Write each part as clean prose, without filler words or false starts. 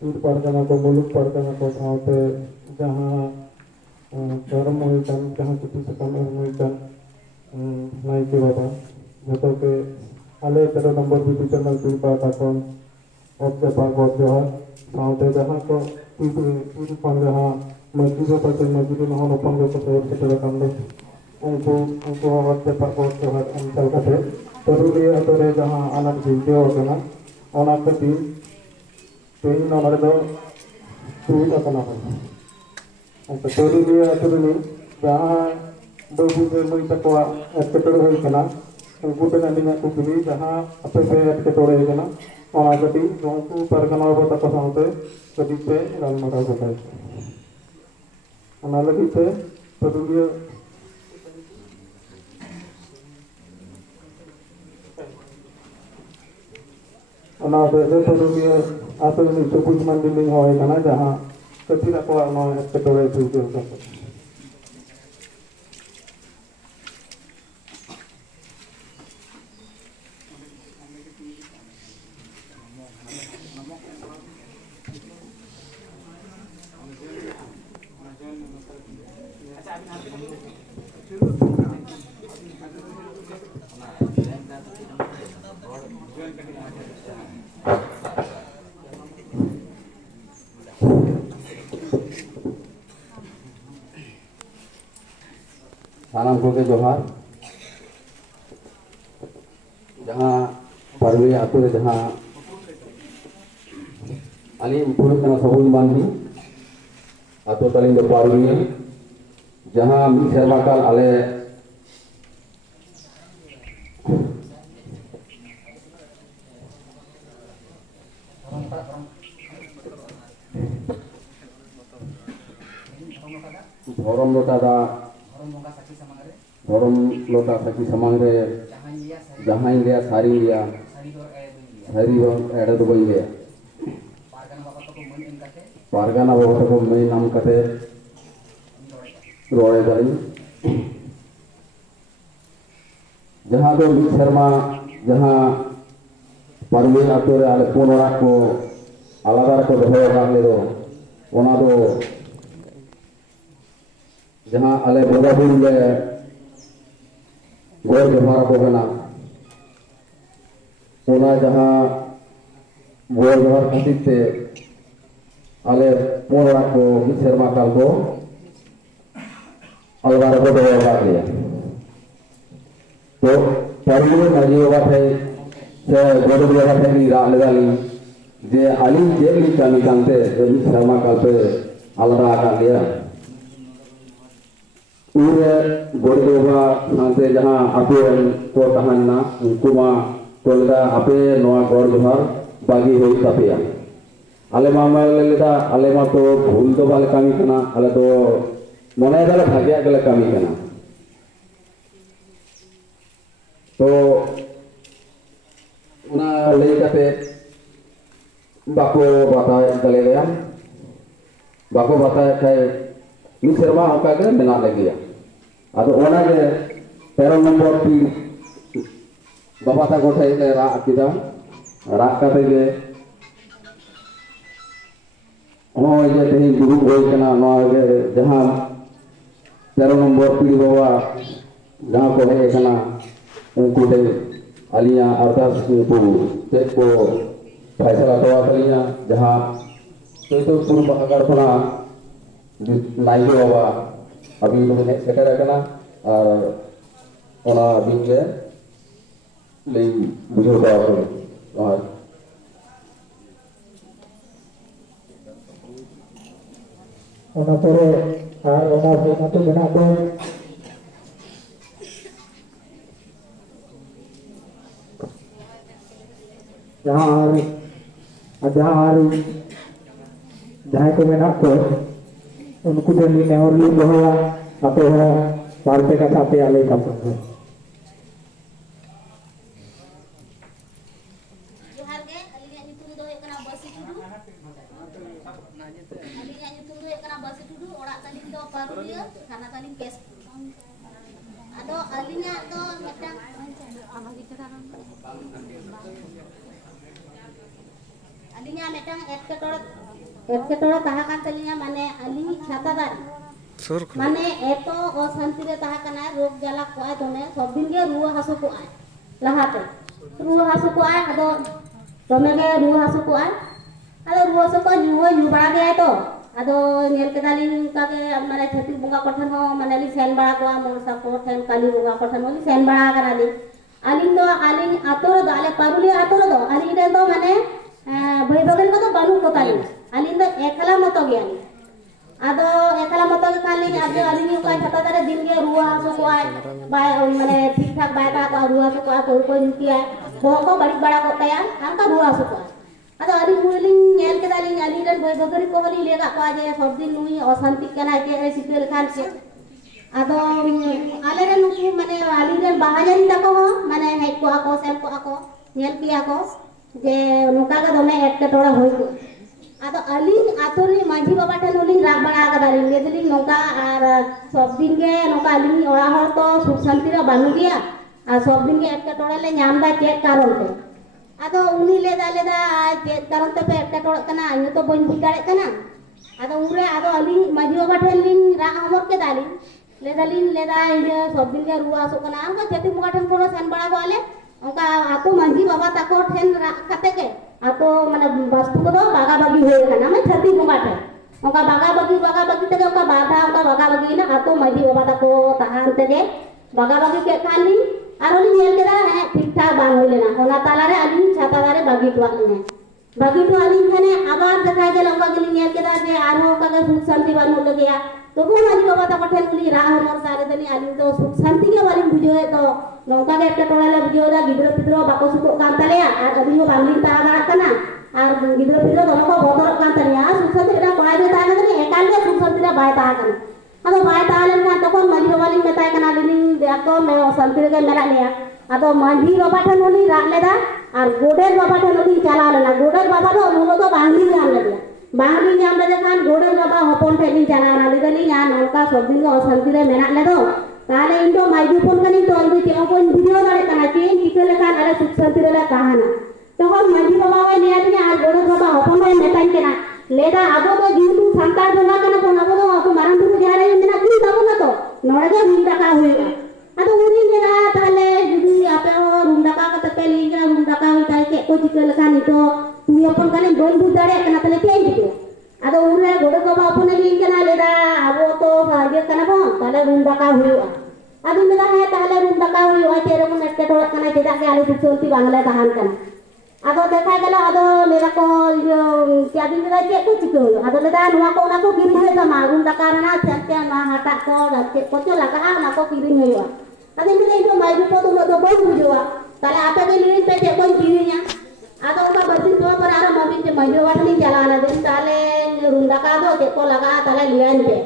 pir pargana ko muluk pargana ko saute jahan धर्म होइकन जहाँ किसी से कम होइकन नहीं के बाबा जतो के आले 13 नंबर भी चैनल पे पाता को ऑब्जे पार को जोहर साउते जहाँ को पीर पार जहाँ मस्जिद पर के मस्जिद में होन ओपन को तो से तेरा काम दे उनको ऑब्जे पार को जोहर अंचल का थे तरुलिया अतरे जहाँ आनंद वीडियो हो गया ओना के तीन नंबर दो टूट अपना है तरुलिया अतरुली जहाँ बाबू के मई तकवा एटकेटोड़े होई कना उनको पे अलिंगा कुकुली जहाँ अपे पे एटकेटोड़े होई कना ओना गटी उनको परगना बाबा तक साउते गटी पे रालमारा होता है ओना लगी पे तरुलिया ओना दे तरुलिया आतुनी सुबुज मंदिर होई कना जहाँ कति रखवा नो एटकेटोड़े हुई होता है सालाम को के जोहार जहाँ परवे आतु जहाँ अली पूरे कना सबुज बांधी आतु तलिंग दो पारवे जहाँ मी शर्मा काल आले धरम लोटा दा धरम लोटा साकी समांग रे जहाँ लिया सारी लिया सारी एड़ा तो बई लिया पारगाना बाबा को मैं नाम कते रोए दाई जहाँ दो शर्मा जहाँ परवे आतु रे आले पुन ओड़ा को आलादा को दोहो ले दो ओना दो जहाँ आले बोगा बुल ले गोर जोहार को बना ओना जहाँ गोर जोहार खातिर से आले पोरा को शर्मा काल को अलगार को दो लिया तो परवे नजी बात है से गोर जोहार है कि रात लगाली जे आली जेली कमी कांते शर्मा काल पे अलगा का लिया पूरे गोरदोबा सांते जहाँ आपे को तहन्ना उनको मा तोलदा आपे नवा गोर जोहार बागी होई तापेया आले मा लेदा आले मा तो भूल तो बाले कमी कना आले तो मने दाले भाग्या गले कमी कना तो उना ले काते बाको बताए दले गया बाको बताए खाए मी शर्मा होका के मेना लगिया आदो ओना के 13 नंबर पी बाबा ता गोठे ले रा किदा रा काते के ओ ये तेही गुरु होई कना नो के जहां 13 नंबर पी बाबा जहां को है कना उनको दे अलिया अरदास को ते को फैसला दवा कलिया जहां तो पूर्व अगर बना नाइके बाबा अभी लोग ने सेटर रखना और ओना बिंग के ले बुजुर्ग और ओना तोरे और ओना तो बना दो जहाँ को मेना को उनको जो ली और ली बहा आते हैं पार्टे का साथे आले का संग जोहार के अलिया नितुम दो एकना बसी टुडू अलिया नितुम दो एकना बसी टुडू ओड़ा तालिम दो पारुलिया खाना तालिम केस आदो अलिया तो मिटang अलिया मिटang एटकेटोड़े एटकेटोड़े ताहा कान तलिया माने अली छाता दार माने एतो अशांति रे ताहा कना रोग जाला कोय तने सब दिन के रुआ हासु को आय लहाते रुआ हासु को आय अदो तमे के रुआ हासु को आय अदो रुआ हासु को नु बड़ा गया तो अदो नेल के दाली का के माने छठी बुंगा कोठन हो माने ली सेन बड़ा को मोरसा को ठेन काली बुंगा कोठन हो सेन बड़ा करा ली आलिंग दो आलिंग आतोर दो आले पारुली आतोर दो आलिंग रे दो माने भाई बगन को तो बानू को ताली आलिंग दो एकला मतो गया आदो एकला मतो के खाली आदो आलिंग का छता दारे दिन के रुआ हासु को आय बाय माने ठीक ठाक बाय का रुआ हासु को कोई कोई नुकी आय को बड़ी बड़ा को तया आनका रुआ हासु को आदो आली मुलिंग नेल के दाली आली रे भाई बगरी को हली लेगा को जे सब दिन नुई अशांति केना के सिकल खान के आदो आले रे नुकु माने आली रे बाहाजारी तको माने हे को सेम को नेल किया को जे नुका का दमे एटकेटोड़ा होई को आदो अली आतोली माझी बाबा ठन ओली राग बड़ा का दाली लेदली नोका आर सब दिन के नोका अली ओरा हर तो सुख शांति रे बानु गया आ सब दिन के एटकेटोड़ा ले नाम दा चेक कारण ते आदो उनी लेदा चेक कारण ते पे एटकेटोड़ा कना इन तो बन बुदाड़े कना आदो उरे आदो अली माझी बाबा ठन लिन राग हमर के दाली लेदा इन सब दिन के रुआ सो कना हमका चेती मुका ठन कोनो सेन बड़ा वाले उनका आतो माझी बाबा ताको ठेन कते के आतो माने वस्तु को बागा बागी होय कना मैं छती मुका ठे उनका बागा बागी तके उनका बाधा उनका बागा बागी ना आतो माझी बाबा ताको ताहान तके बागा बागी के खाली आरोली नेल केदा है ठीक ठाक बान होय लेना ओना ताला रे आली छाता दारे बागी टवा ने बागी टवा आली खाने आबार देखा गेल उनका गेली नेल केदा जे आरो का के सुख शांति बानु लगेया तो वो माझी बाबा ताको ठेन उली रा हमर सारे दनी आली तो सुख शांति के वाली बुझोए तो नौका के एटकेटोड़ा ले बुझोदा गिद्रो पिद्रो बाको सुको कान तलेया आर अभी बांगली ता दाड़ा कना आर गिद्रो पिद्रो दोनो को बोदर कान तलेया सुख शांति रा कोय दे ता कने एकाल के सुख शांति रा बाय ता कना अदो बाय ता लेन का तखन माझी बाबा लिन मेताय कना लिन देखो मैं शांति रे मेला लिया अदो माझी बाबा ठन उली रा लेदा आर गोडेर बाबा ठन उली चला लेना गोडेर बाबा दो मोलो तो बांगली नाम लेया बांगली नाम ले खान गोडेर बाबा हपन ठेनी चला ना लिदली या नौका सब दिन को शांति रे मेना ले दो ताले इंदो माइक्रोफोन कनी तो अलबी के अपन वीडियो दाड़े कना चेन किकले कान अरे सुख शांति रे कहाना तखन माझी बाबा वे नेया दिने आर गोडेर बाबा हपन रे मेतान केना लेदा आबो तो जीवतु सांतार बंगा कना कोन आबो तो आपो मारन दुरु जारे मेना की तबो ना तो नोड़े के रूम डाका हुई आदो उनी लेदा ताले जुदी आपे रूम डाका का तके लिंगा रूम डाका हुई ताई के को जिकले कान तो तुई अपन कने दोन दु दाड़े कना तले के जिके आदो उरे गोडेर बाबा अपन लिंग केना लेदा आबो तो भागे कना बो ताले रूम डाका हुई आदो मेला है ताले रूम डाका हुई चेरे मन एटकेटोड़ा कना चेदा के आलू चलती बांगले तहान कना आदो देखा गेला आदो लेदा को क्या दिन लेदा के को चिको आदो लेदा नुआ को ना को किरिन है मा रूम डाका ना चते मा हाटा को के को चो लगा ना को किरिन है आदो मेले तो माइबी को तो बो बुझवा ताले आपे के लिन पे के कोई किरिन आदो का बर्ती तो पर आरो मम्मी के मजो वाटनी चलाना दिन ताले रूम डाका दो के को लगा ताले लियन पे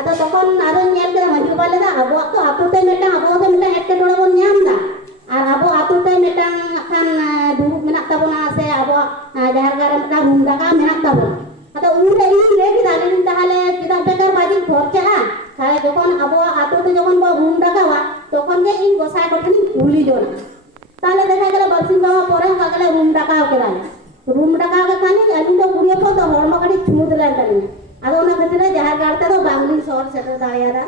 आदो तखन आरो नेल के मजो वाले दा अबो तो आतुते मेटा अबो तो मेटा एटकेटोड़ा बन ᱧᱟᱢ दा आर अबो आतुते मेटा खान दुरुब मेना ताबोना से अबो जहर गारे मेटा रूम डाका मेना ताबोना आदो उन इन ले कि दालिन ताहले किदा बेकार बाजी खर्चा ताले जखन अबो आतुते जखन बो रूम डाकावा तखन के इन गोसाय कोठनी भूली जोना ताले देखा गेला बरसिन बाबा परे हागले रूम डाका के दाले रूम डाका के खानी अलिन तो पुरियो को तो हड़मा कड़ी छुद ले ताली आदो ना खतरे जहर गाड़ते तो बांगली शहर से दाड़ियादा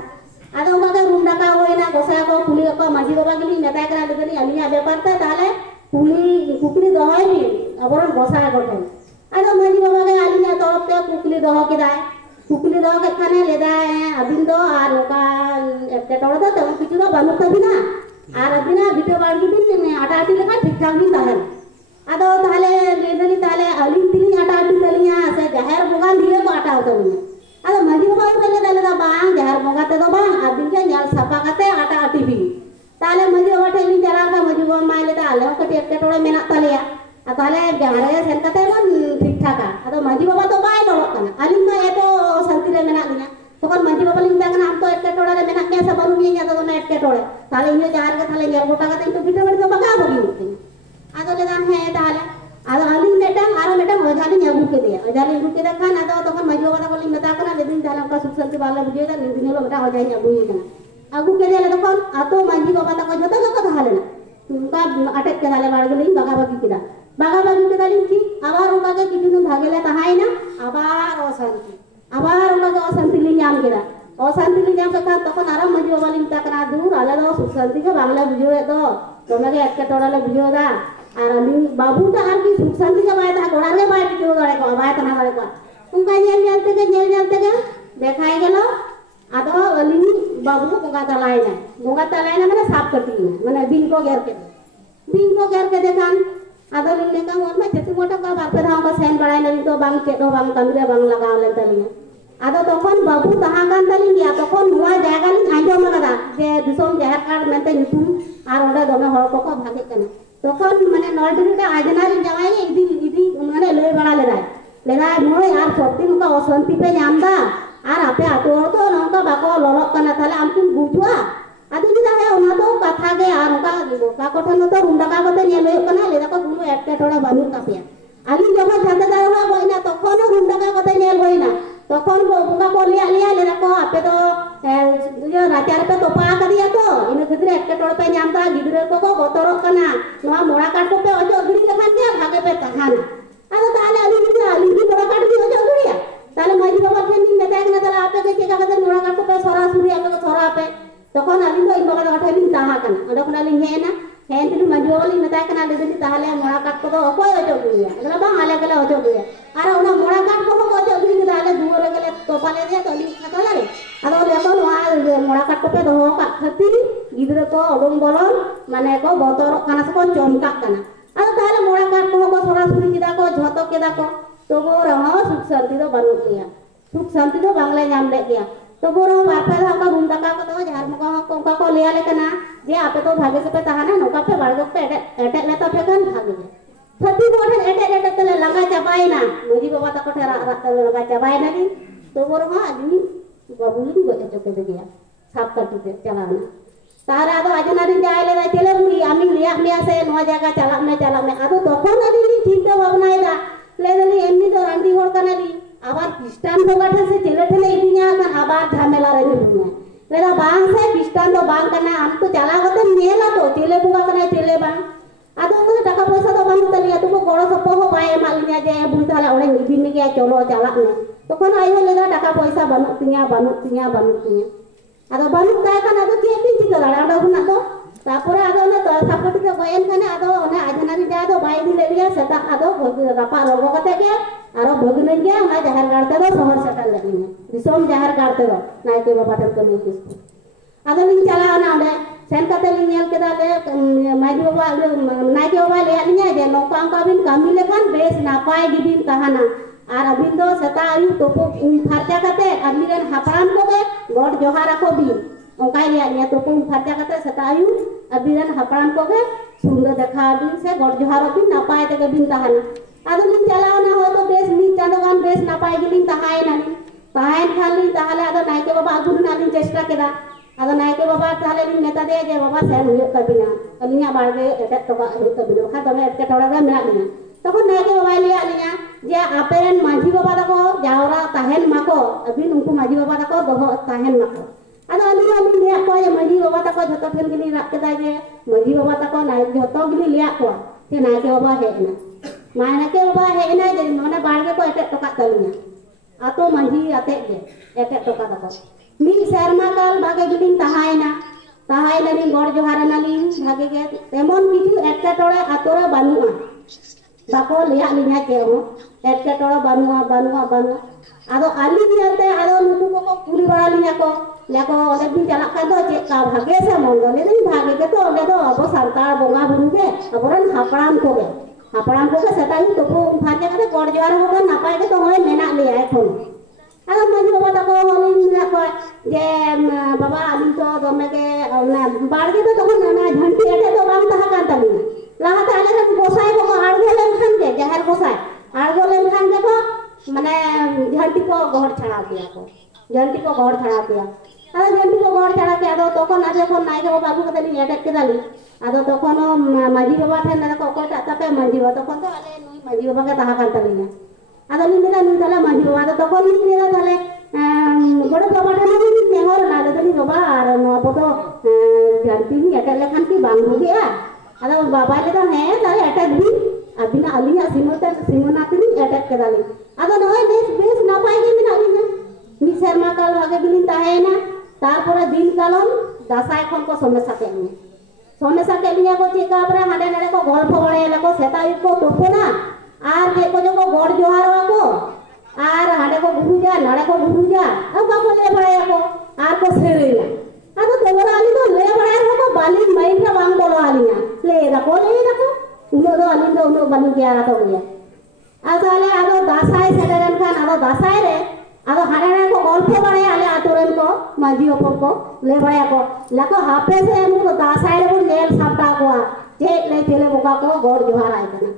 आदो उनका रूम डाका होइना गोसाय को पुली को माझी बाबा के लिए मेताय करा लगनी अलिया व्यापार ते ताले पुली कुकली दहय नि अबरन गोसाय गोठे आदो माझी बाबा के अलिया तरफ ते कुकली दह के दाय कुकली दह के खाने लेदा अबिन दो आर नोका एटकेटोड़ा तो तम किछु दो बानु तबिना आर अबिना बिटे बाड़गी दिन आटा आटी लेका ठीक ठाक दिन ताहल आदो ताले लेदली ताले अलिन तिली आटा आटी तलिया से जहर बोगा दिए को आटा उतनी आदो माझी बाबा उतले दाले दा बांग जहर बोगा ते दो बांग अबिन के न्याल सफा कते आटा आटी भी ताले माझी बाबा ठेली चला का माझी बाबा माइले ताले कटे एटकेटोड़ा मेना तलिया ताले जहरे सेन कते मन ठीक ठाक आदो माझी बाबा तो बाय लोक कना अलिन मा एतो शांति रे मेना दिना तखन माझी बाबा लिंग दागना हम तो एटकेटोड़ा रे मेना के सब बानु निया तो ना एटकेटोड़े ताले इन जहर के ताले न्याल गोटा कते तो बिटे बड़ी तो बगा बगी आदो ले दान है ताले आदो अलिन मेटang आरो मेटang ओजाली न्याबु के दिया ओजाली न्याबु के खान आदो तखन माझी बाबा को लिंग मेता कना लेदिन ताले का सुख शांति वाला बुझे दा दिन लो बेटा ओजाली न्याबु ही कना आगु के दिया तखन आतो माझी बाबा तक जतो जतो धाले उनका अटक के दाले बाड़ गेली बागा बागी के दाली की आबार उनका के किछु दिन भागेले तहाई ना आबार अशांति आबार उनका अशांति ली नाम केदा अशांति ली नाम का तखन आरा मजी बाबा लिन तकना दूर आले दो सुख शांति के बांग्ला बुझो दो तोमे के एटके टोड़ा ले बुझो दा आर लिन बाबू ता आर की सुख शांति के बाय ता गोड़ा रे बाय बिजो गड़े को बाय तना गड़े को उनका नेल के देखाय गेलो आदो अलिन बाबू बोगा तलाय ना माने साफ कटी माने बिन को गेर के देखान आदो लिन लेका मोर में छेतु मोटा का बारपे धाव का सेन बड़ाय नली तो बांग चेदो बांग कामरे बांग लगाव ले तलिया आदो तखन बाबू तहा गान तलिन गया तखन हुआ जायगा लिन आंजम लगा जे दिसोम जहर कार्ड मेंते नुतुम आर ओडे दोमे हर को भागे कने तखन माने नलडिरी आजना लिन जावाय इदी माने लय बड़ा लेदा मोय आर सत्ती का अशांति पे नामदा आर आपे आतो तो नंका बाको ललक कना थाले आमकिन बुझवा आदि दा है ओना तो कथा गे आर का कोठन तो रुंडा का कोते नेल होय कना लेदा को गुनु एटके टोड़ा बानु कापिया आली जमा जाते दावा होइना तखन रुंडा का कोते नेल होइना तखन बुका को लिया लेदा को आपे तो जो राचार पे तोपा का दिया तो इन गिदरे एटके टोड़ पे नामदा गिदरे को बतरो कना नोआ मोड़ा काट पे अजो गड़ी लखान के भागे पे तहाना आदो ताले अली मोड़ा काट दी अजो गड़िया ताले माजी बाबा फेन नी मेता एकना ताले आपे के चेका कते मोड़ा काट पे सरा सुरी आपे को सरा आपे तखन अली तो इनबा का अठे लिन ताहा कना अडो कना लिन हेना हेन तिनु माजी बाबा लिन मेता कना लेदि ताले मोड़ा काट को अकोय अजो गड़िया अगला बा आले गले अजो गड़िया आर ओना मोड़ा काट को अजो गड़ी ताले दुवर गले तोपाले दिया तो लिन खतला रे आदो लेको नोआ मोड़ा काट को पे दोहो का खती गिदरे को अडोम बोलन माने को बतर कना से को चमका कना आदो ताले मोड़ा काट को सरा सुरी किदा को झतो किदा को तो वो रहा सुख शांति तो बनु किया सुख शांति तो बांग्ला नाम ले गया तो वो रहा बारपे धा का गुंडा का तो झार मुका को लिया ले कना जे आपे तो भागे से पे तहाना नोका पे बाड़ग पे एटे ले तो पे कन भागे थती मोठे एटे तले लगा चबाई ना मोजी बाबा तको ठेरा रात लगा चबाई ना दी तो वो रहा आदमी बाबूली गो चके दे गया साफ करते चलाना तारा आदो आजना दिन जाय ले चले बुई आमी लिया मिया से नवा जगह चला में आदो तखन आदि चिंता भावना इदा लेदली एमनी तो रांडी होड़ कनाली आबार क्रिस्टान होगाठे से चले ठेले इदिया kan आबार झमेला रे दुनिया लेदा बांग से क्रिस्टान तो बांग कना हम तो चला गते नेला तो चले बुगा कना चले बांग आदो तो टाका पैसा तो बांग तलिया तुमको गोड़ो सपो हो बाय मालिया जे बुइताला ओने निदिन के चलो चला में तखन आयो लेदा टाका पैसा बानु तिया आदो बानु ताय कना तो चेपिन चिका दाड़ा आडो हुना तो तापुरे आदो ने तो सापटी के गोयन खाने आदो ओने आजनारी जा दो बाय दिले लिया सेता आदो रापा रोगो कते के आरो भगने गया ना जहर गाड़ते दो शहर सेटल लगी दिसोम जहर गाड़ते दो नायके बाबा ठन कमी किस आदो लिन चला ना ओने सेन कते लिन नेल केदा ले माजी बाबा नायके बाबा ले लिया जे नोका का बिन कामी लेखान बेस नापाय गिबिन तहाना आर अबिन दो सेता आयु तोपो फारचा कते अबिरन हापरान को के गॉड जोहारा को बिन ओंकाय लिया तोपो फारचा कते सेता आयु अबिरन हापरान को के सुंदर देखा बिन से गॉड जोहारा बिन नापाय ते बिन तहाना आदो लिन चला ना हो तो बेस नी चांदोगान बेस नापाय गिलिन तहाय ना तहायन खाली ताहले आदो नायके बाबा अगुन नालिन चेष्टा केदा आदो नायके बाबा ताहले लिन मेता दे जे बाबा सेन हुय कबिना अलिया बाड़गे एटे तोका हुय कबिना खा तमे एटे थोड़ा गा मेना लिया तखन नायके बाबा लिया लिया जे आपेरन मांझी बाबा तको जावरा ताहेन माको अबिन उनको मांझी बाबा तको दोहो ताहेन माको आदो अलिया लिन लिया को जे मांझी बाबा तको झतो ठेन गिली राख केदा जे मांझी बाबा तको नाय झतो गिली लिया को जे नायके बाबा हेना माने के बाबा हेना जे माने बाड़गे को एटे टोका तलिया आतो मांझी आते जे एटे टोका तको मी शर्मा काल भागे गिलिन ताहाय लिन गड़ जोहार नालिन भागे के तेमन किछु एटे टोड़े आतोरे बानुआ बाको लिया लिया के हो एटे टोड़ा बानुआ आदो आली नियते आदो नुकु को कुली बड़ा लिया को लेको ओले दिन चला का दो चे का भागे से मंगल ले भागे के तो ओले दो अब संतार बोंगा बुरु के अबरन हापड़ाम को के सेताई तो को फाजे के गड़ जोहार हो नापाय के तो होय मेना लिया एखन आदो माजी बाबा तको होलिन ना को जे बाबा आली तो दमे के बाड़गे तो तखन ना झंटी एटे तो बाम तहा कान तली लाहाते आले रे गोसाई को आड़गो लेन खान के जहर गोसाई आड़गो लेन खान के को माने झंटी को गहर छड़ा दिया आदो झंटी को गहर छड़ा के आदो तखन आदो को नाय के बाबू के तली एटे के दाली आदो तखन माजी बाबा ठेन ना को कोटा तपे माजी बाबा तखन तो आले नुई माजी बाबा के तहा कान तली आदो लिंदा नुई तला माजी बाबा आदो तखन लिंदा तले बड़े बाबा ठेन नी नेहर ना तली बाबा आर नो तो झंटी नी एटे लेखान की बांगू गया आदो बाबा ले तो है ताले अटैक भी अबिना अलिया सिमोना तिनी अटैक केदाली आदो नय बेस नापाय गे के बिलिन ताहेना तारपरे दिन कालन दासाय खन को समस्या के लिया समस्या के लिया को चेका परे हाडे नाडे को गल्प बड़ायला को सेताई को तोपना आर के को जो को गड़ जोहारवा को आर हाडे को गुरुजा नाडे को गुरुजा अब को ले बड़ाया को आर को सेरेला अब तोरा आली तो ले बड़ाया को बाली माइन रे बांग बोलो आलिया ले रखो उनो दो आली तो उनो बानी के आरा तो गया आसाले आदो दासाय सेरेन खान आदो दासाय रे आदो हाडे को गल्प बड़ाय आले आतोरन को माजी ओपर को ले बड़ाया को लाको हापे से उनको दासाय रे नेल सापटा को चेक ले चले बोका को गड़ जोहार आय कना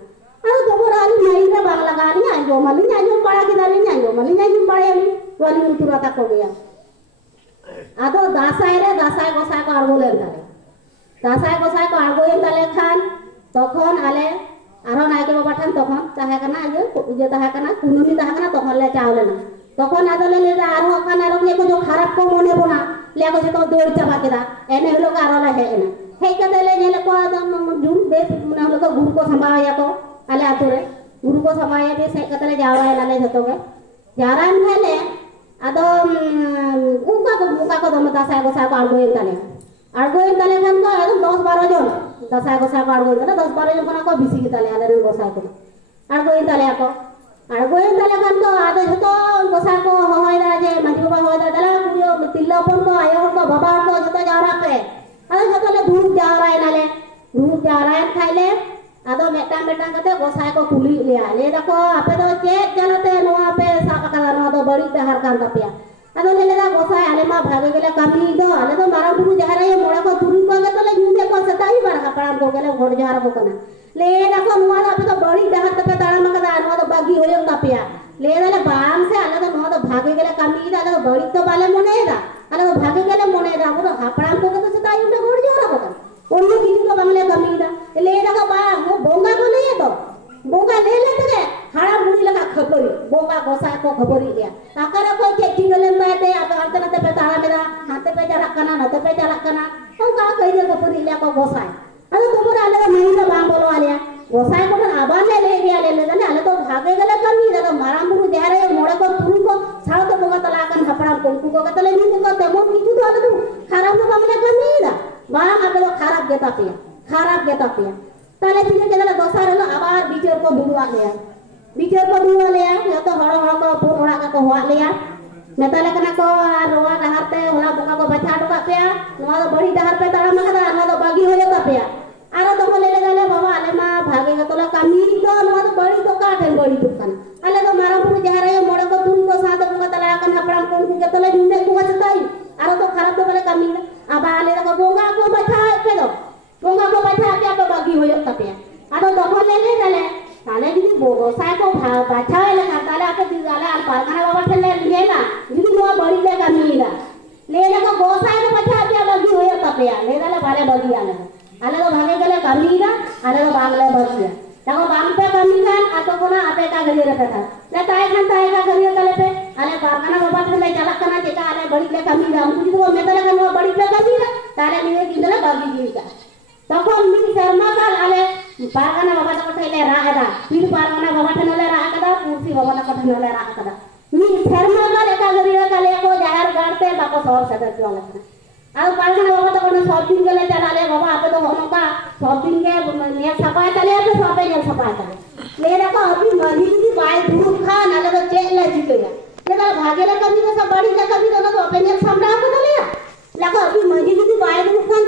अरे तोरा आली माइन रे बांग लगा नी आजो मली आजो पड़ा के दाली आजो मली आजो पड़े वाली मुतुराता को गया आदो दासाय गोसाय को आड़गो लेन ताले दासाय गोसाय को आड़गो लेन ताले खान तखन आले आरो नायके बाबा ठान तखन ताहे कना जे ताहे कना कुनुमी ताहे कना तखन ले चावले ना तखन आदले ले आरो कना आरो को जो खराब को मने बना ले को तो दौड़ चाबा केदा एने हलो का आरो ला हेना हे कदे ले जेले को जुम बेस मने हलो को गुरु को संभाया को आले आतुरे गुरु को संभाया बे से कतले जावरा लाले जतो के जारान भेले आदो उका को दम दासाय गोसाय को आड़गो ताले खान को एकदम 10-12 जन दासाय गोसाय को आड़गो 10-12 जन को बिसी ताले आले रे गोसाय को आड़गो ताले खान को आदो जतो गोसाय को होयदा जे माजी बाबा होयदा दला कुडियो तिल्लापन को आयो को बाबा को जतो जावरा पे आदो जतो ले धूप जावरा नाले धूप जावरा खाइले आदो मेटांग कते गोसाय को कुली लिया ले दको आपे दो चेक चलते नोआ पे साका का नो दो बड़ी डहर कान तपिया आदो ले दा गोसाय आले मा भागे गेले कमी दो आले तो मारा गुरु जहरे मोड़ा को तुरु को तो ले जुंदे को सताई बार कपड़ा को गेले घोड़ जहर को कना ले दको नोआ आपे तो बड़ी डहर तपे ताळा मका नो दो बागी होय तपिया ले दाले बाम से आले तो नो दो भागे गेले कमी दा आले तो बड़ी तो बाले मने दा आले तो भागे गेले मने दा वो कपड़ा को तो सताई उन्हें घोड़ जहर को कना ओन्ने किछु को बांगले कमी दा ले दको बा वो बोंगा को ले तो बोंगा ले लेते हाड़ा मुड़ी लगा खबरी बोंगा गोसाय को खबरी लिया ताकरा को चेकी गले माते आप अंतन ते पे ताला मेरा हाथे पे जरा कना नते पे जरा कना का कहि दे खबरी लिया को गोसाय अरे तोरा आले नहीं ना बांग बोलो आलिया गोसाय को आबान ले गया ले आले तो भागे गले कमी दा तो मारा मुरु जारे मोड़े को तुरु को साल तो बोंगा तला कन हपड़ा को कतले नी को तेमो किछु तो आले तो खराब को बांगले कमी दा बांग आपे तो खराब गेता पिया ताले ठीक है जला दोसार लो आबार बिचर को दुआ लिया या तो हड़ को पुर ओड़ा को होआ लिया मेताले कना को रोआ डहार ते होला बोका को बचा टका पेया नो दो बड़ी डहार पे ताड़ा मका नो दो बागी हो जाता पेया आरो तो ले गले बाबा आले मा भागे का तोला कमी तो नो दो बड़ी तो काटे बड़ी दुकान आले तो मारा पुर जहरे मोड़े को तुम को साथ को तला कन हपड़ा को तले जुने को सताई आरो तो खराब तो गले कमी आबा आले को बोंगा को बचा पे दो बोंगा को बचा के तो बागी हो जाता पेया आरो तो ले गले ताले जी गोसाय को बाछा ले ताले आपे दिगाले आल पारखाना बाबा ठले ले ना जी नो बड़ी ले कमीला ले को गोसाय को बाछा पे बागी होय तपया ले दाले भाले बागी आले तो भागे गले कमीला आले तो बांगले बसिया ताको बांग पे कमीखान आतो कोना आपे का गरी रखा था ले ताय का गरी तले पे आले पारखाना बाबा ठले चला कना जेका आले बड़ी ले कमीला हम कुछ तो मेतले कनो बड़ी ले कमीला ताले निवे किदले बागी जीका तखन मी शर्मा काल आले पारखाना बाबा को ठले राहदा फिर पारखाना बाबा ठले राहदा कुर्सी बाबा को ठले राहदा मी शर्मा काल एका गरीरा काले को जाहर गाड़ते बाको सौर सदस्य वाला आ पारखाना बाबा तो सब दिन गले चलाले बाबा आपे तो होनका सब दिन के ने सफाई तले पे सबे ने सफाई तले ले रखो अभी मनी की बाय दूर खा नाले तो चेक ले जितेगा ले भागे ले कभी तो सब बड़ी ले कभी तो अपने ने सामना को तले लगा अभी मनी की बाय दूर खा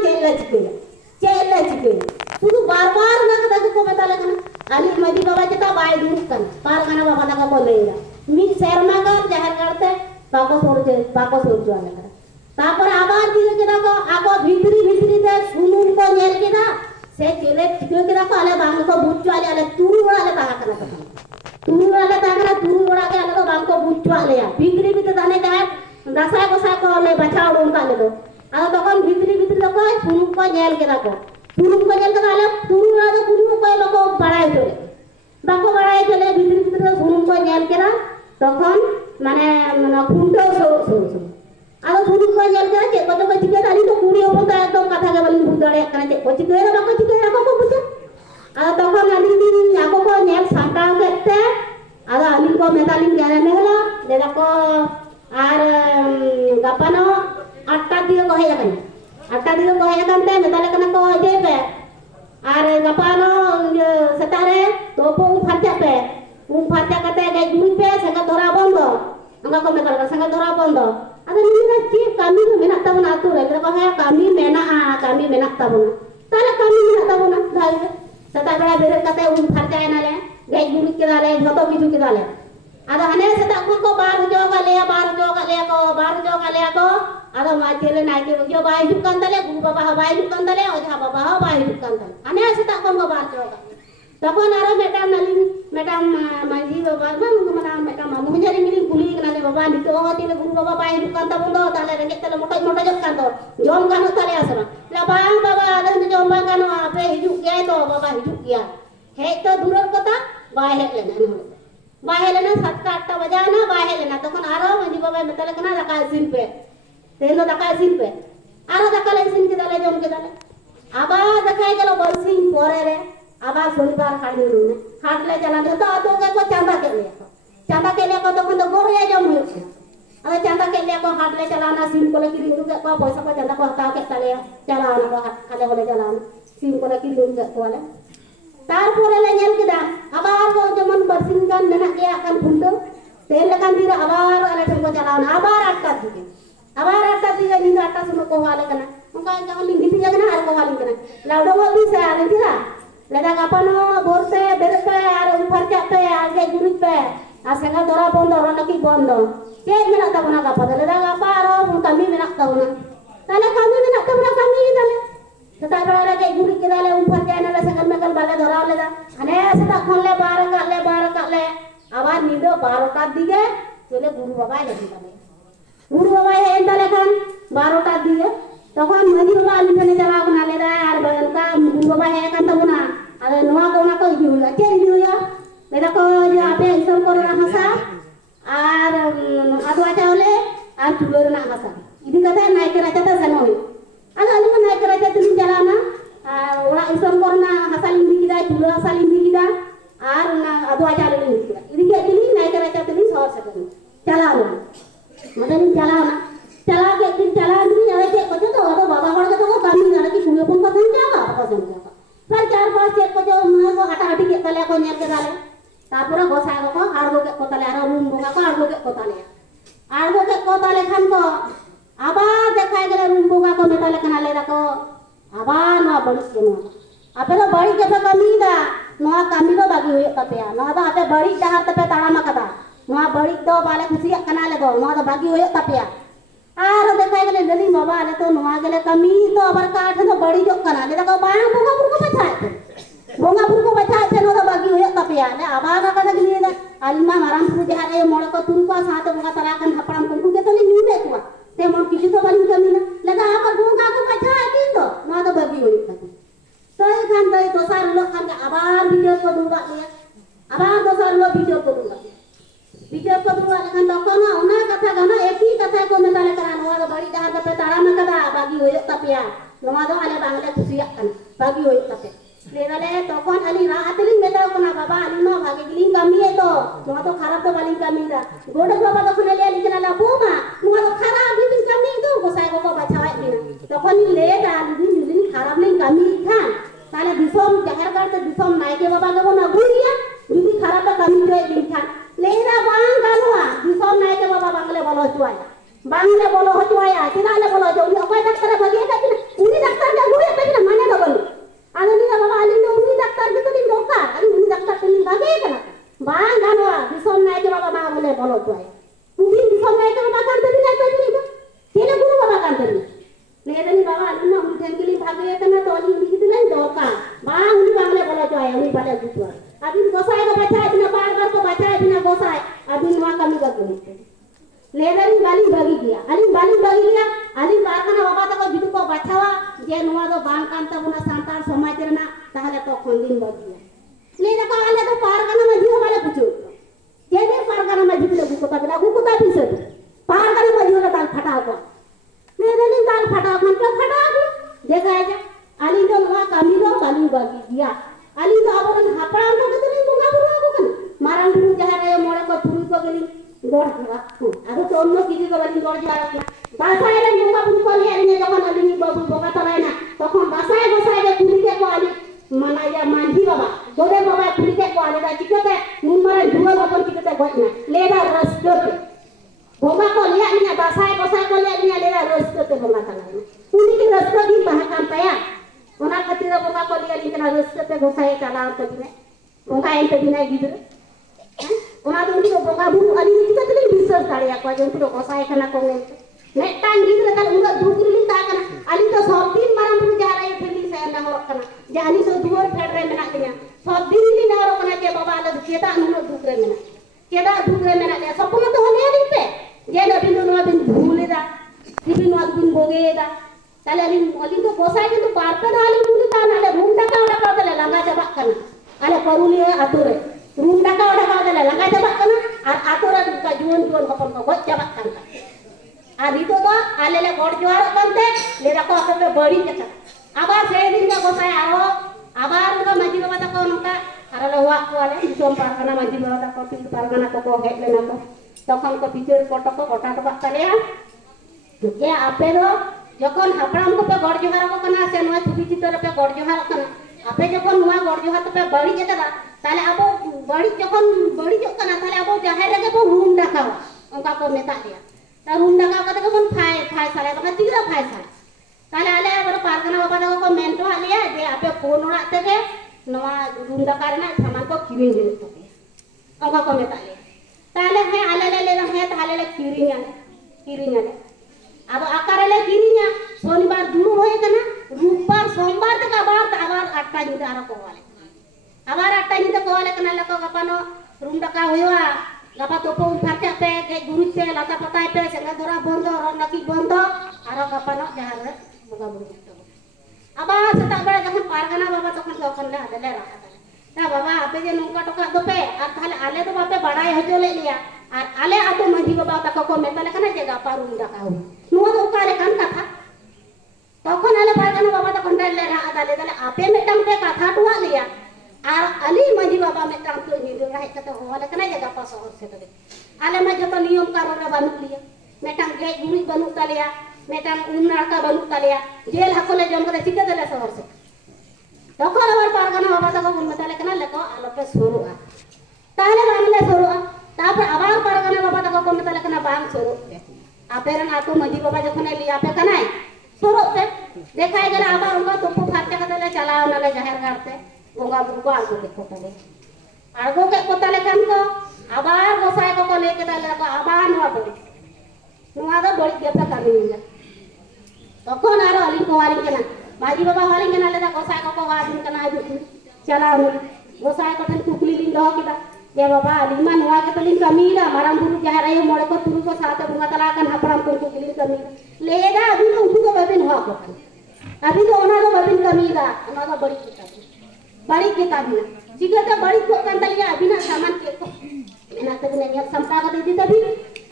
चेक ले जितेगा तू बार ना कदा को बता लगन आली मदी बाबा जता बाय दूर कन पारखाना बाबा तक को लेगा मी शर्मा का जाहिर करते पाको सोर वाला तापर आबार दिए के दाको आगो भीतरी ते सुनुन को नेल के दा से चले के दाको आले बांग को बुच्चाले आले तुरु वाले ताहा कना तुरु वाले के आले तो बांग को बुच्चाले या भीतरी ताने का दासाय को ले बचाओ उन काले तो आ तखन भीतरी तो को सुनुन को नेल के दाको तुरु को नेल के आले तुरु वाले कुनु को लोको बड़ाई चले भीतरी तो सुनुन को नेल के दा तखन माने खुंटो सो आलो सुनु को जल के चे को चिके दाली तो कुड़ी ओपन ता एकदम कथा के बलिन बुदाड़े कने चे को चिके रा को चिके रा को बुझे आ तखन आली दिन आको को नेल साटाव केते आदा आली को मेदालिन जाने नेला देला को are ko hei kan 8 diga ko hei kan te metale kana ko ide pe are gapano setare topo pharcha pe pharcha kate gai guri pe sanga dora bondo anga ko metal ka sanga dora bondo ada nira ki kami tu menak tabuna atu re ko he kami menak tabuna tale kami menak tabuna dai seta bera bere kate pharcha enale gai guri ke dale joto kichu ke dale ada hane seta ko bar jo ka le ko ada majele naike jo bai jukan dale guru baba bai jukan dale oja baba bai jukan dale hane seta ko bar jo ka তখন আরো madam নালিন madam মাঝি বাবা মানে madam mojari মিলি কুলি নালে বাবা নিতো তিলে গুরু বাবা বাই দোকান তা বন্ধ তালে রেগে তালে মোটা মোটা জক কান তো জম গানো তালে আসনা লা বাং বাবা আদে জম বাং গানো আপে হিজুক গিয়া তো বাবা হিজুক গিয়া হে তো দূরের কথা বাই হেলেনা বাই হেলেনা 7-8 বাজানা বাই হেলেনা তখন আরো মাঝি বাবা মেতালে কানা দাকা সিন পে তেন দাকা সিন পে আরো দাকা সিন কে দালে জম কে দালে আবার দেখাই গেল বলসিং পরে রে আবার শনিবার হাটলে চালান তো আতো को चांदा के लिए को तो खन तो गोरे जम हुई अरे चांदा के लिए को हाटले चलाना सिम को किरी के को पैसा को चांदा को हटा के तले चलाना को हाटले बोले चलाना सिम को किरी के को वाले तारपरे ले ñel kita abar ko जेमन बरसिन kan menak ke akan buntu tel kan dira abar ale ko चलाना abar atta dige ni atta suno ko wale kana उनका jangan linggi jagana ar ko wale kana laudo ko bisa ale tira leda kapano borse berpe ar upar cape age gurit pe asenga dora bondo ronaki bondo ke menak tabuna kapado leda kaparo kami menak tabuna tale kami menak tabuna kami tale seta bara ke gurit ke dale upar jana la sengal megal bale dora leda ane seta khonle bar kakle abar nido 12 ta dige chole guru baba jadi tale guru baba en tale kan 12 ta dige তখন মাঝি বাবা আলিখানে যারা নালে দেয় আর বয়নকা গুরু বাবা হে কান তাবুনা আর নোয়া কোনা কো ইহুয়া chain ইহুয়া লেদা কো যে আপে ইসম করে হাসা আর আদওয়া চাওলে আর তুলোর না হাসা ইদি কথা নাইকে রাজাতে জানোই আর আলিমা নাইকে রাজাতে তুমি জালানা আর ওরা ইসম করনা হাসা লিখি কিদা তুলো হাসা লিখি কিদা আর না আদওয়া চাওলে লিখি কিদা ইদি কে দিলি নাইকে রাজাতে তুমি সহজ सकते চালাও মানে চালাও चला के दिन चला नहीं आए थे को तो बाबा हड़ के तो काम नहीं जाना कि सुने कौन पसंद जागा पसंद जागा फिर 4-5 चेक को जो मैं को हटा हटी के तले को नेल के डाले तापुरा गोसा को आड़गो के को तले आरो रूम बोगा को आड़गो के को तले खान को आबा देखाय गेले रूम बोगा को नेताले कनाले रको आबा ना बड़ी के नो आपे तो बड़ी के तो कमी दा नोआ कमी तो बाकी होय तपेया नोआ तो आपे बड़ी जहां तपे ताड़ामा कदा नोआ बड़ी तो बाले खुशिया कनाले दो नोआ तो बाकी होय तपेया आरो देखाय गेले डली बाबा आले तो नोआ गेले कमी तो अबर काठ तो बड़ी जो कना ले तो बाया बोगा बुर को बचाए थे नो तो बाकी होय तपिया ले आबार का गली ले अलिमा माराम पु जहा रे मोड़ को तुन को साथ बोगा तराकन हपड़ाम को के तो नी दे को ते मोड़ किसी तो बाली कमी ना लगा आबर बोगा को बचाए की तो नो तो बाकी होय तो खान तो सार लोग खान के आबार वीडियो को दूंगा ले आबार तो सार लोग वीडियो को दूंगा लेकिन तखन ओना कथा गनो एक ही कथा को मेताले करा नोआ दो बड़ी जहां पे ताड़ा में कदा बागी होय तपिया नोआ दो आले बांगले खुशिया कन बागी होय तपे लेदाले तखन अली रातलिन मेता कोना बाबा अली नो भागे गिलिन कमी है तो नोआ तो खराब तो बालिन कमी दा गोडक बाबा तखन ले लिखना ला बोमा नोआ तो खराब बिन कमी तो गोसाई को बचावे बिना तखन ले दा दिन खराब नहीं कमी खान ताले दिसोम जहर करते दिसोम नायके बाबा के ना गुरिया बिन खराब तो कमी जोय बिन खान लेरा बांग गानुआ दिसोम नाय के बाबा बांगले बोलो हचुआया किनाले बोलो जो उनी अपाय डॉक्टर भागे का कि उनी डॉक्टर के गुए पे ना माने दबल आनी बाबा आली ने उनी डॉक्टर के तो दिन डोका अरे उनी डॉक्टर के भागे का बांग गानुआ दिसोम नाय के बाबा बांगले बोलो हचुआया उनी दिसोम नाय के बाबा कान तो नहीं तो नहीं केले गुरु बाबा कान तो लेदनी बाबा आली ने उनी ठेन के लिए भागे का ना तो अली लिखि दिले डोका बांग उनी बांगले बोलो हचुआया उनी बाले गुचुआ अभी गोसाई को बचाए बिना बार को बचाए बिना गोसाई अभी नवा कमी कर दो लेदरी बाली भागी गया अली बार kana बाबा तक बिदु को बचावा जे नवा दो बांग कांता बुना सांतार समाज रेना ताहले तो खंदिन बगिया ले का आले तो पार kana मजी वाले पूछो जे ने पार kana मजी ले गुकोता पीछे पार kana मजी वाला ताल फटा को लेदरी ताल फटा खन का फटा को देखा जा अली तो नवा कमी दो बाली भागी गया अली तो अबरन हापड़ा को के नहीं बुंगा बुरा को कन मारन गुरु जहा रे मोड़े को पुरु को गेली गोड़ खरा आरो तो अन्य किसी को बाली गोड़ जा बासाय रे बोंगा बुको लिया ने जखन अलिनी बाबू बोंगा तरायना तखन बासाय के कुली के को आली मानाया मांझी बाबा गोदे बाबा कुली के को आली दा चिकते निमरे दुआ बापन चिकते गजना लेदा रस्ते बोंगा को लिया ने बासाय को लिया ने लेदा रस्ते बोंगा तरायना उनी की रस्ते दिन बहा काम पाया ओना खातिर बोंगा को लिया ने रस्ते गोसाय चलाव तबिने बोंगा एन तबिने गिदरे ओना दो उनी बोंगा बुरु अलिनी चिकते ले विश्वास दाड़िया को जंतु को गोसाय खाना को नेटांग गिदरे का उना दुगुली ता kana ali to sob din maram bu jaray feli se na horok kana je ali so duor fed re mena tinya sob din li na horok kana je baba ala cheda nuno dugre mena de sopuna to hone ali pe je na bindu no bin bhule da bin no bin boge da tale ali to bosai kintu parpe da ali buli ta na le room da ka dele langa jabak kana ale paruli ature room da ka dele langa jabak kana ar atura ka juon hopon ko goj jabak kana आदि तो आले ले गोड़ जोर करते ले रखो सब बड़ी जगह आबार से दिन का गोसाय आरो आबार उनका मंजी बाबा तक उनका आरो हुआ को आले दिसोम पारखाना मंजी बाबा तक पिल पारखाना को हेट लेना को तखन को पिचर कोटो को कोटा तो तलेया जे आपे दो जखन हापराम को पे गोड़ जोहार को कना से नवा छुबी चितर पे गोड़ जोहार कना आपे जखन नवा गोड़ जोहार तो पे बड़ी जगह ताले आबो बड़ी जखन बड़ी जो कना ताले आबो जाहे लगे को रूम डाका उनका को मेता दिया ता रूम डाका कते को फाय सारे बका तीरा फाय सारे ताले आले बर पारखाना बाबा को मेंटो आलिया जे आपे फोन ओरा तेगे नवा रूम डाका रे ना सामान को किरिंग दे तो अंगा को मेता ले ताले है आले ले है ताले ले किरिंग आले अब आकार ले किरिंग शनिवार दुरु होय कना रूपवार सोमवार तक आबार 8टा निदा आरो को वाले आबार 8टा निदा को वाले कना लको गपानो रूम डाका होयवा गपा तो पौ फाटे पे के गुरु से लाता पताय पे सेंगा धरा बंद और नकी बंद आरो गपानो जहार बोगा बुरु आबा सेता बेला जखन पारगाना बाबा तखन तखन ले आदले राखा ता बाबा आपे जे नोंका टका दोपे आ ताले आले तो बापे बड़ाई हजो ले लिया और आले आतो मंजी बाबा तक को मेताले कना जे गपा रूम डाका हो नुवा तो काले कान कथा तखन आले पारगाना बाबा तखन ले रा आदले ताले आपे मेटंग पे कथा टुआ लिया और अली मंजी बाबा में काम तो निदो रहे कते होले कना जगह पास और से तले आले में जतो नियम कानून रे बानु लिया मेटांग गे गुरी बानु तलिया मेटांग उमनाका बानु तलिया जेल हकोले जम करे चिके दले शहर से तखन और पारगाना बाबा तक बोल मतले कना लेको आलो पे सुरुआ ताले बामले सुरुआ तापर आबार पारगाना बाबा तक को मतले कना बांग सुरु आपेरन आतो मंजी बाबा जखन लिया पे कनाय सुरु पे देखाय गेला आबार उनका तो फाटे कदले चलाव नले जाहिर करते बोंगा बुको आगो के कोतले खान को आबार गोसाय को लेके दाले को आबार नुआ दो बड़ी केता कामिंगा तखन आरो अली को वाली केना माजी बाबा वाली केना लेदा गोसाय को वादिन केना आजु चलाव गोसाय को ठन कुकली लिन दो किदा जे बाबा अली मा नुआ के तलिन कमीला माराम बुरु जहार आयो मोड़े को तुरु को साथ बुंगा तला कन हपराम को कुकली कमी लेदा अभी तो उठु को बबिन हो को अभी तो ओना तो बबिन कमीला ओना तो बड़ी किताब ना जिगता बड़ी को कंतलिया अबिना सामान के को एना तक ने एक समता को दे तभी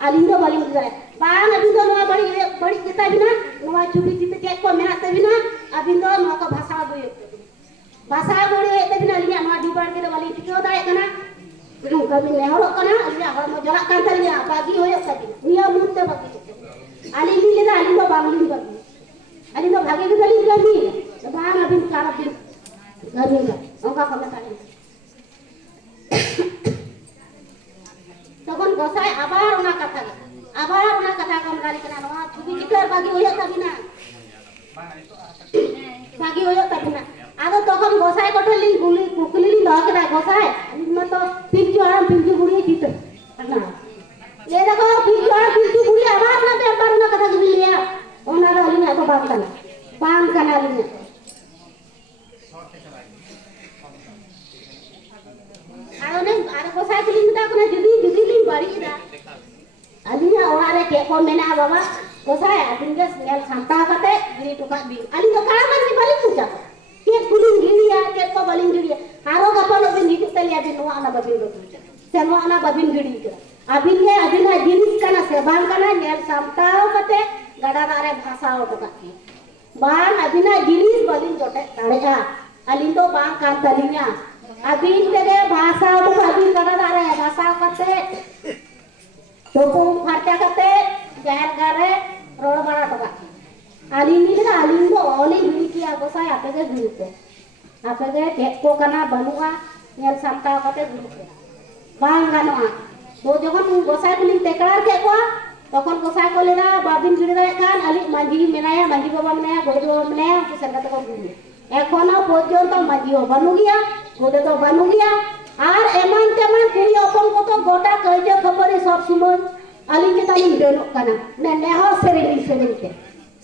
आलिंदो वालिंग जाय बांग अबिंदो नवा बड़ी किताब ना नवा छुबी चित के को मेना तभी ना अबिंदो नवा को भाषा बोए तभी ना लिया नवा डिबाड़ के वाली टिको दाय कना कभी नेहरो कना लिया हम जरा कंतलिया बागी होय तभी निया मुते बागी आलिंदी लेदा आलिंदो बांगलिंग बागी आलिंदो भागे के दली गमी बांग अबिन कार दिन गरीगा ओका को ताले तखन गोसाय आबार ओना कथा को गाली कना नवा छुबी चिकर बागी होय तबिना आदो तखन गोसाय कोठली गुली कुकली द के गोसाय म तो पिंजु बुढ़ी जीत ना ले देखो पिंजु बुढ़ी आबार ना पे आबार ओना कथा गुली लिया ओना रो लिना को बांग कना लिना आरो गोसाय कुली दा कोना जुदी लिन बाड़ी दा अलिया ओहारे के को मेना बाबा गोसाय अदिंगे नेल खांता कते गिरी टुका बी अली तो का मन बलिन पूजा के कुलिन गिरिया के को बलिन गिरिया हारो गपलो बे नीति तलिया बे नो आना बबिन पूजा से नो आना बबिन गिरी के अबिने अबिना जिनिस कना से बांग कना नेल सामताओ कते गडा दारे भाषाओ टका बांग अबिना जिनिस बलिन जोटे ताड़ेगा अली तो बांग कान तलिया अबिन तेरे भाषा तो अबिन गडा दारे भाषा कते तो फाटा कते जहर गारे रोड बड़ा टका आलिंग ने आलिंग को ओली हुई की गोसाई आपे के गुरुते आपे के टेक को कना बनुआ नेल सामटा कते गुरुते बांग गानोआ तो जखन गोसाई कुली टेकड़ार के को तखन गोसाई को लेना बाबिन गिरी दाय कान आलि मांझी मेनाया मांझी बाबा मेनाया गोदे बाबा मेनाया उनके सरकते को गुरु एखोनो पर्यन्त मांझी हो बानु गया गोदे तो बानु गया और एमान तेमान कुड़ी अपन को तो गोटा कइजे खबरी सब समय आलिंग के तालिंग देनो कना ने नेहो सेरेंग के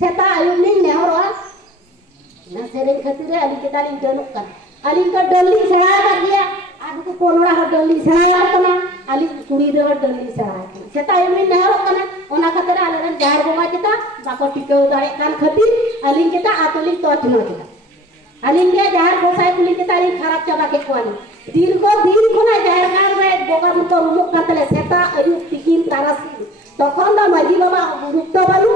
सेता आयुनी नेहरवा ना सेरेंग खातिर आलिंग के तालिंग देनो कना आलिंग का डल्ली सेड़ा कर दिया आज को कोनड़ा हो डल्ली सेड़ा कना आलिंग कुड़ी रे डल्ली सेड़ा सेता आयुनी नेहरो कना ओना खातिर आलेन जहर बोमा जेता बाको टिकेउ दाड़े कान खातिर आलिंग के ता आतोली तोचनो जेता आलिंग के जहर गोसाई कुली के तालिंग खराब चाबा के कोनी दिन को ना जहर कान रे बोगा मुको रुमुक कातले सेता आयु तिकिन तारासी तखन दा माजी बाबा गुरुत्व बालू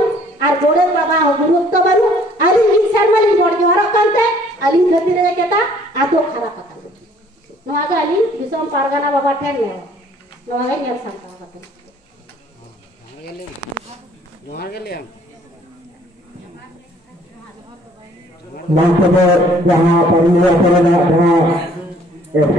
और गोड़े बाबा गुरुत्व बालू आलिंग इन शर्माली बड़ जोहर कानते आलिंग खातिर रे केता आतो खराब कातले नोआ के आलिंग दिसम पारगाना बाबा ठेन ने नोआ के नेल सांता कातले जोहर गेले जहाँ पर जहाँ एक